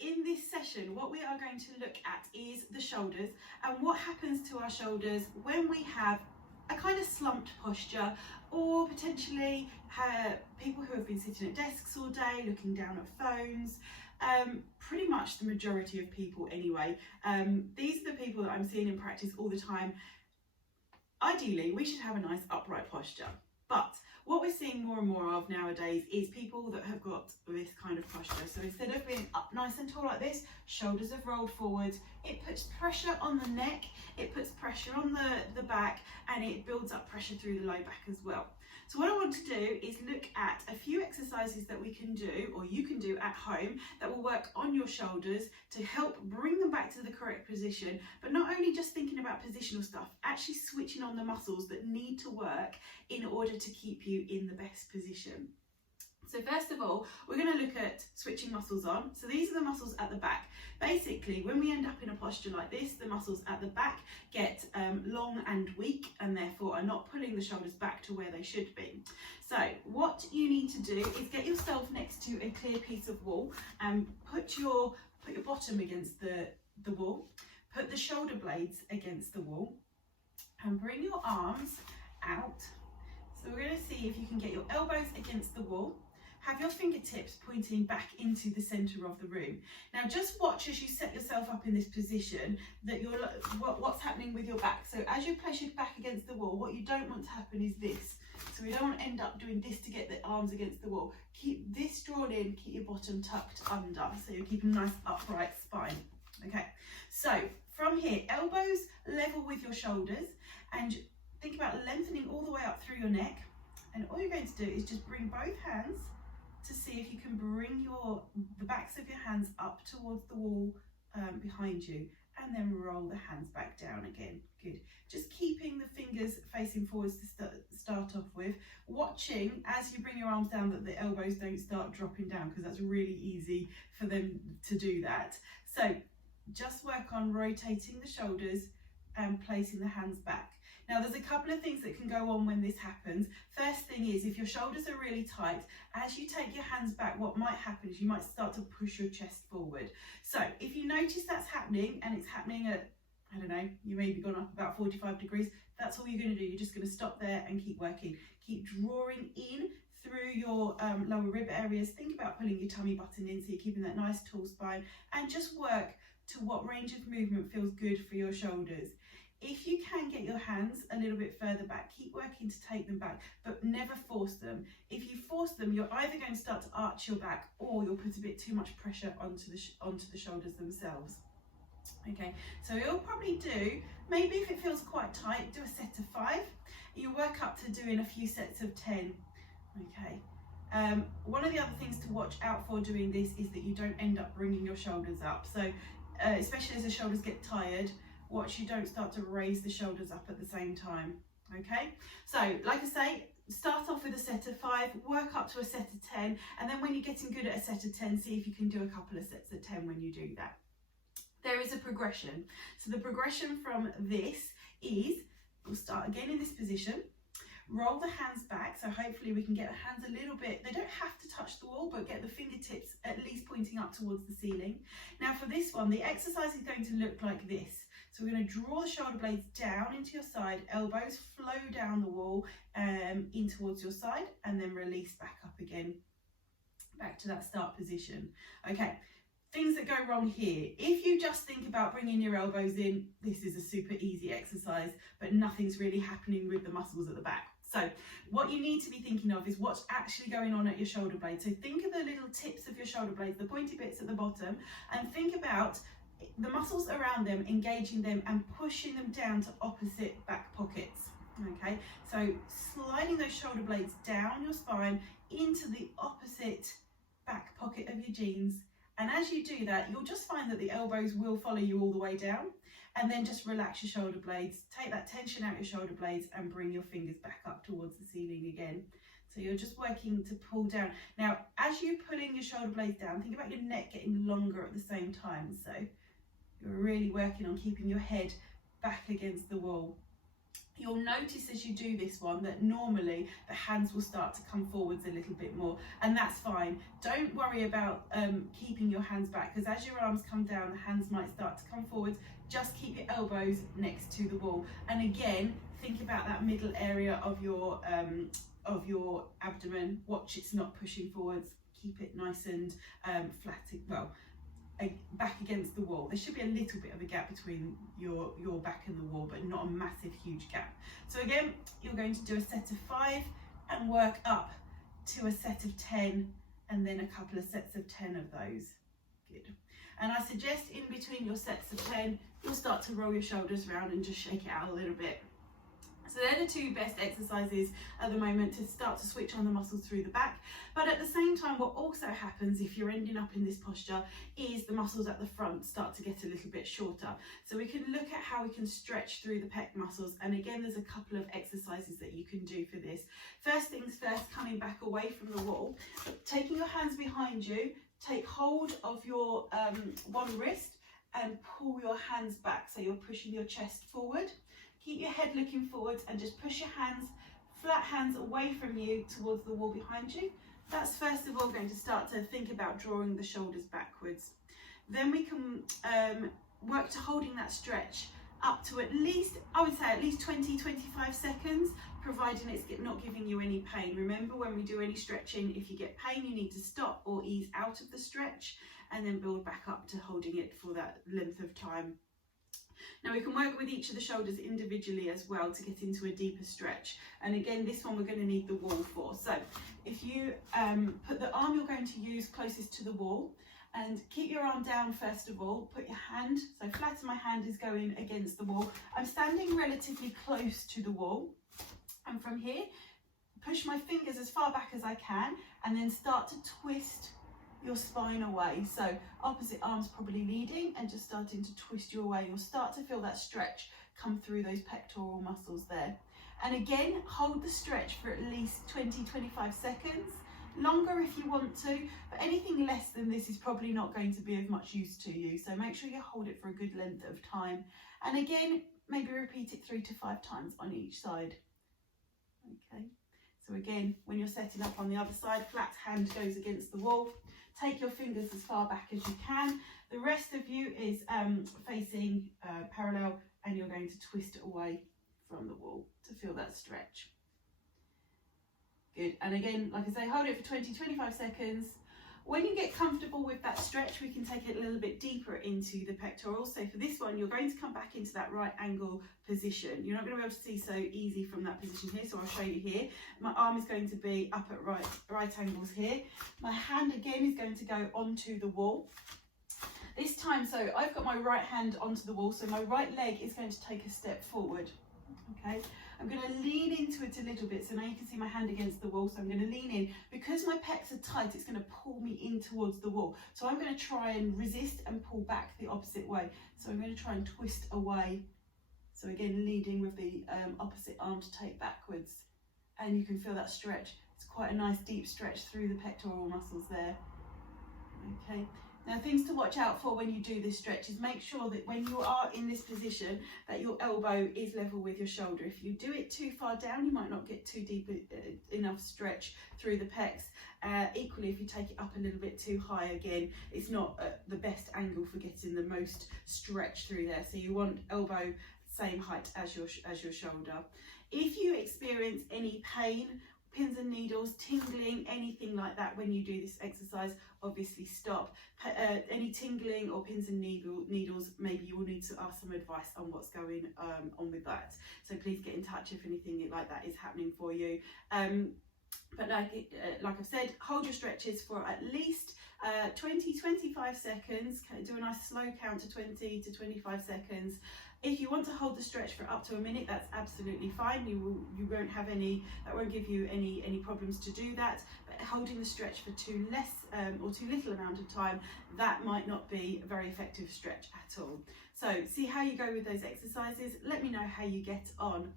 in this session, what we are going to look at is the shoulders and what happens to our shoulders when we have a kind of slumped posture, or potentially people who have been sitting at desks all day, looking down at phones. Pretty much the majority of people anyway. These are the people that I'm seeing in practice all the time. Ideally, we should have a nice upright posture, but what we're seeing more and more of nowadays is people that have got this kind of posture. So instead of being up nice and tall like this, shoulders have rolled forward. It puts pressure on the neck, it puts pressure on the back, and it builds up pressure through the low back as well. So what I want to do is look at a few exercises that we can do, or you can do at home, that will work on your shoulders to help bring them back to the correct position, but not only just thinking about positional stuff, actually switching on the muscles that need to work in order to keep you in the best position. So first of all, we're going to look at switching muscles on. So these are the muscles at the back. Basically, when we end up in a posture like this, the muscles at the back get long and weak, and therefore are not pulling the shoulders back to where they should be. So what you need to do is get yourself next to a clear piece of wall and put your bottom against the wall, put the shoulder blades against the wall, and bring your arms out. So we're going to see if you can get your elbows against the wall. Have your fingertips pointing back into the centre of the room. Now just watch as you set yourself up in this position that what's happening with your back. So as you place your back against the wall, what you don't want to happen is this. So we don't want to end up doing this to get the arms against the wall. Keep this drawn in, keep your bottom tucked under, so you're keeping a nice upright spine. Okay, so from here, elbows level with your shoulders, and think about lengthening all the way up through your neck. And all you're going to do is just bring both hands to see if you can bring the backs of your hands up towards the wall behind you, and then roll the hands back down again. Good. Just keeping the fingers facing forwards to start off with, watching as you bring your arms down that the elbows don't start dropping down, because that's really easy for them to do that. So just work on rotating the shoulders and placing the hands back. Now there's a couple of things that can go on when this happens. First thing is, if your shoulders are really tight, as you take your hands back, what might happen is you might start to push your chest forward. So if you notice that's happening, and it's happening at, I don't know, you maybe gone up about 45 degrees, that's all you're going to do. You're just going to stop there and keep working. Keep drawing in through your lower rib areas. Think about pulling your tummy button in so you're keeping that nice tall spine, and just work to what range of movement feels good for your shoulders. If you can get your hands a little bit further back, keep working to take them back, but never force them. If you force them, you're either going to start to arch your back, or you'll put a bit too much pressure onto the shoulders themselves. Okay, so you'll probably do, maybe if it feels quite tight, do a set of 5. You work up to doing a few sets of 10. Okay. One of the other things to watch out for doing this is that you don't end up bringing your shoulders up. So especially as the shoulders get tired, watch you don't start to raise the shoulders up at the same time. Okay, so like I say, start off with a set of 5, work up to a set of 10, and then when you're getting good at a set of 10, see if you can do a couple of sets of 10 when you do that. There is a progression. So the progression from this is, we'll start again in this position, roll the hands back, so hopefully we can get the hands a little bit, they don't have to touch the wall, but get the fingertips at least pointing up towards the ceiling. Now for this one, the exercise is going to look like this. So we're going to draw the shoulder blades down into your side, elbows flow down the wall in towards your side, and then release back up again, back to that start position. Okay, things that go wrong here. If you just think about bringing your elbows in, this is a super easy exercise, but nothing's really happening with the muscles at the back. So what you need to be thinking of is what's actually going on at your shoulder blade. So think of the little tips of your shoulder blades, the pointy bits at the bottom, and think about the muscles around them, engaging them and pushing them down to opposite back pockets. Okay, so sliding those shoulder blades down your spine into the opposite back pocket of your jeans, and as you do that, you'll just find that the elbows will follow you all the way down, and then just relax your shoulder blades, take that tension out your shoulder blades, and bring your fingers back up towards the ceiling again. So you're just working to pull down. Now as you pulling your shoulder blades down, think about your neck getting longer at the same time, so you're really working on keeping your head back against the wall. you'll notice as you do this one that normally the hands will start to come forwards a little bit more, and that's fine. Don't worry about keeping your hands back, because as your arms come down, the hands might start to come forwards. Just keep your elbows next to the wall, and again, think about that middle area of your abdomen. Watch it's not pushing forwards. Keep it nice and flat, well, back against the wall. There should be a little bit of a gap between your back and the wall, but not a massive huge gap. So again, you're going to do a set of 5 and work up to a set of 10, and then a couple of sets of 10 of those. Good. And I suggest in between your sets of 10, you'll start to roll your shoulders around and just shake it out a little bit. So they're the 2 best exercises at the moment to start to switch on the muscles through the back. But at the same time, what also happens if you're ending up in this posture is the muscles at the front start to get a little bit shorter. So we can look at how we can stretch through the pec muscles. And again, there's a couple of exercises that you can do for this. First things first, coming back away from the wall, taking your hands behind you, take hold of your one wrist and pull your hands back. So you're pushing your chest forward. Keep your head looking forwards and just push your hands, flat hands away from you towards the wall behind you. That's first of all going to start to think about drawing the shoulders backwards. Then we can work to holding that stretch up to at least, I would say at least 20-25 seconds, providing it's not giving you any pain. Remember, when we do any stretching, if you get pain, you need to stop or ease out of the stretch and then build back up to holding it for that length of time. Now we can work with each of the shoulders individually as well to get into a deeper stretch. And again, this one we're going to need the wall for. So if you put the arm you're going to use closest to the wall, and keep your arm down first of all, put your hand, so flat as my hand is going against the wall. I'm standing relatively close to the wall, and from here, push my fingers as far back as I can, and then start to twist your spine away. So opposite arm's probably leading and just starting to twist your way. You'll start to feel that stretch come through those pectoral muscles there. And again, hold the stretch for at least 20-25 seconds. Longer if you want to, but anything less than this is probably not going to be of much use to you. So make sure you hold it for a good length of time. And again, maybe repeat it 3 to 5 times on each side. Okay. So again, when you're setting up on the other side, flat hand goes against the wall. Take your fingers as far back as you can. The rest of you is facing parallel, and you're going to twist it away from the wall to feel that stretch. Good. And again, like I say, hold it for 20-25 seconds. When you get comfortable with that stretch, we can take it a little bit deeper into the pectorals. So for this one, you're going to come back into that right angle position. You're not going to be able to see so easy from that position here, so I'll show you here. My arm is going to be up at right angles here. My hand again is going to go onto the wall. This time, so I've got my right hand onto the wall, so my right leg is going to take a step forward. Okay. I'm going to lean into it a little bit, so now you can see my hand against the wall, so I'm going to lean in. Because my pecs are tight, it's going to pull me in towards the wall. So I'm going to try and resist and pull back the opposite way. So I'm going to try and twist away. So again, leading with the opposite arm to take backwards. And you can feel that stretch. It's quite a nice deep stretch through the pectoral muscles there. Okay. Now, things to watch out for when you do this stretch is make sure that when you are in this position that your elbow is level with your shoulder. If you do it too far down, you might not get too deep enough stretch through the pecs. Equally, if you take it up a little bit too high, again, it's not the best angle for getting the most stretch through there. So you want elbow same height as your shoulder. If you experience any pain, pins and needles, tingling, anything like that when you do this exercise, obviously stop. Any tingling or pins and needles, maybe you will need to ask some advice on what's going on with that. So please get in touch if anything like that is happening for you. But like I've said, hold your stretches for at least 20-25 seconds. Do a nice slow count to 20 to 25 seconds. If you want to hold the stretch for up to a minute, that's absolutely fine. You won't have that won't give you any problems to do that. But holding the stretch for too little amount of time, that might not be a very effective stretch at all. So see how you go with those exercises. Let me know how you get on.